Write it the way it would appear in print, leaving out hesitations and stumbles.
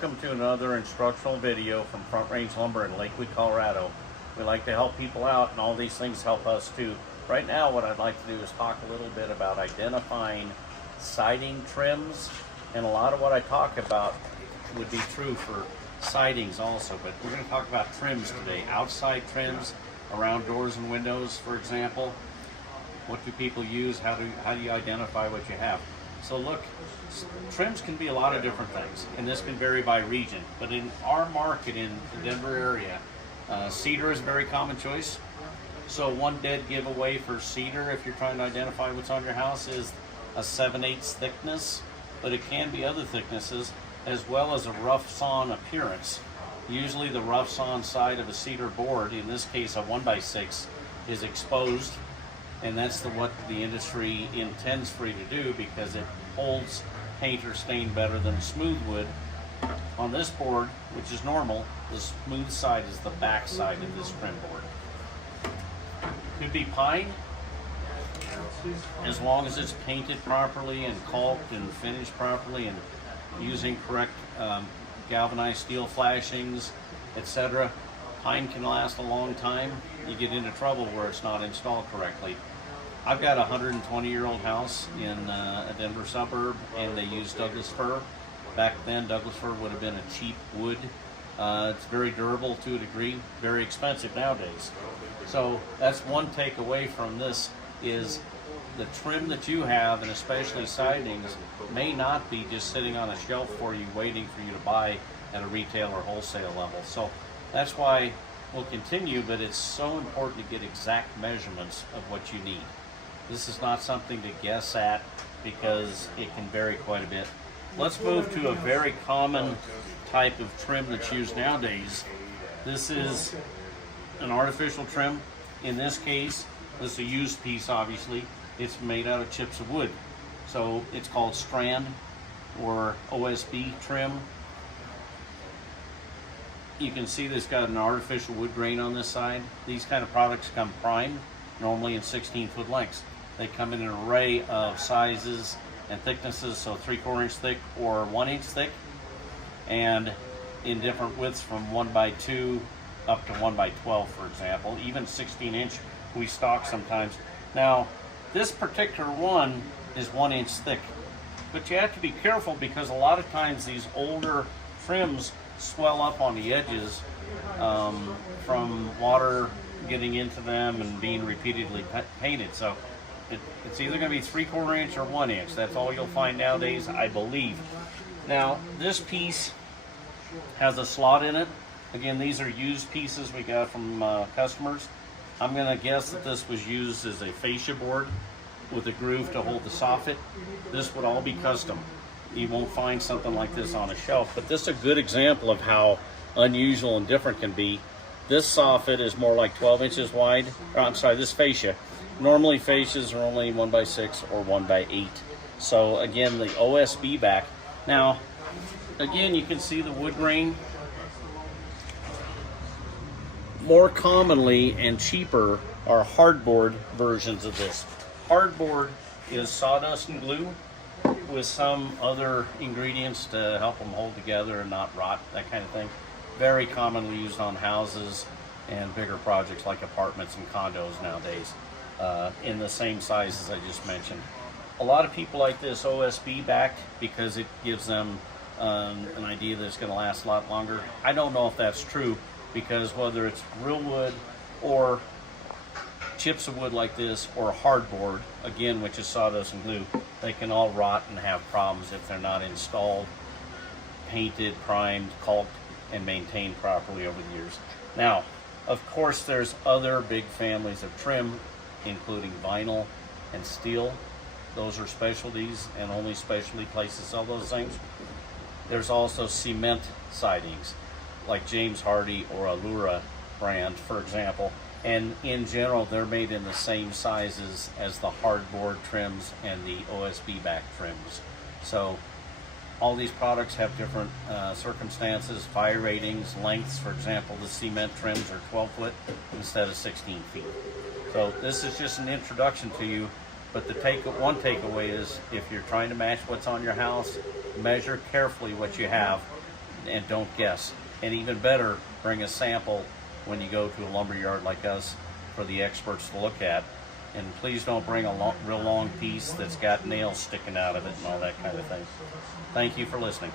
Welcome to another instructional video from Front Range Lumber in Lakewood, Colorado. We like to help people out, and all these things help us too. Right now, what I'd like to do is talk a little bit about identifying siding trims, and a lot of what I talk about would be true for sidings also, but we're going to talk about trims today. Outside trims around doors and windows, for example. What do people use? How do you identify what you have? So look, trims can be a lot of different things, and this can vary by region. But in our market in the Denver area, cedar is a very common choice. So one dead giveaway for cedar, if you're trying to identify what's on your house, is a 7/8 thickness, but it can be other thicknesses, as well as a rough sawn appearance. Usually the rough sawn side of a cedar board, in this case a 1x6, is exposed, and that's what the industry intends for you to do because it holds paint or stain better than smooth wood. On this board, which is normal, the smooth side is the back side of this trim board. Could be pine, as long as it's painted properly and caulked and finished properly and using correct galvanized steel flashings, etc. Pine can last a long time. You get into trouble where it's not installed correctly. I've got a 120-year-old house in a Denver suburb, and they use Douglas fir. Back then, Douglas fir would have been a cheap wood. It's very durable to a degree, very expensive nowadays. So that's one takeaway from this, is the trim that you have, and especially sidings, may not be just sitting on a shelf for you waiting for you to buy at a retail or wholesale level. So that's why we'll continue, but it's so important to get exact measurements of what you need. This is not something to guess at because it can vary quite a bit. Let's move to a very common type of trim that's used nowadays. This is an artificial trim. In this case, this is a used piece, obviously. It's made out of chips of wood. So it's called strand or OSB trim. You can see this got an artificial wood grain on this side. These kind of products come primed, normally in 16-foot lengths. They come in an array of sizes and thicknesses, so 3/4 inch thick or 1 inch thick, and in different widths from 1x2 up to 1x12, for example. Even 16 inch we stock sometimes. Now, this particular one is 1 inch thick, but you have to be careful because a lot of times these older trims swell up on the edges from water getting into them and being repeatedly painted. So it's either going to be 3/4 inch or 1 inch. That's all you'll find nowadays, I believe. Now, this piece has a slot in it. Again, these are used pieces we got from customers. I'm going to guess that this was used as a fascia board with a groove to hold the soffit. This would all be custom. You won't find something like this on a shelf, but this is a good example of how unusual and different can be. This soffit is more like 12 inches wide. I'm sorry, this fascia. Normally fascias are only 1x6 or 1x8. So again, the OSB back. Now, again, you can see the wood grain. More commonly and cheaper are hardboard versions of this. Hardboard is sawdust and glue with some other ingredients to help them hold together and not rot, that kind of thing. Very commonly used on houses and bigger projects like apartments and condos nowadays, in the same size as I just mentioned. A lot of people like this OSB back because it gives them an idea that it's going to last a lot longer. I don't know if that's true, because whether it's real wood or chips of wood like this or hardboard, again, which is sawdust and glue, they can all rot and have problems if they're not installed, painted, primed, caulked, and maintained properly over the years. Now, of course, there's other big families of trim, including vinyl and steel. Those are specialties, and only specialty places sell those things. There's also cement sidings, like James Hardie or Allura brand, for example. And in general, they're made in the same sizes as the hardboard trims and the OSB back trims. So all these products have different circumstances, fire ratings, lengths. For example, the cement trims are 12 foot instead of 16 feet. So this is just an introduction to you, but the one takeaway is, if you're trying to match what's on your house, measure carefully what you have and don't guess. And even better, bring a sample when you go to a lumber yard like us for the experts to look at. And please don't bring a real long piece that's got nails sticking out of it and all that kind of thing. Thank you for listening.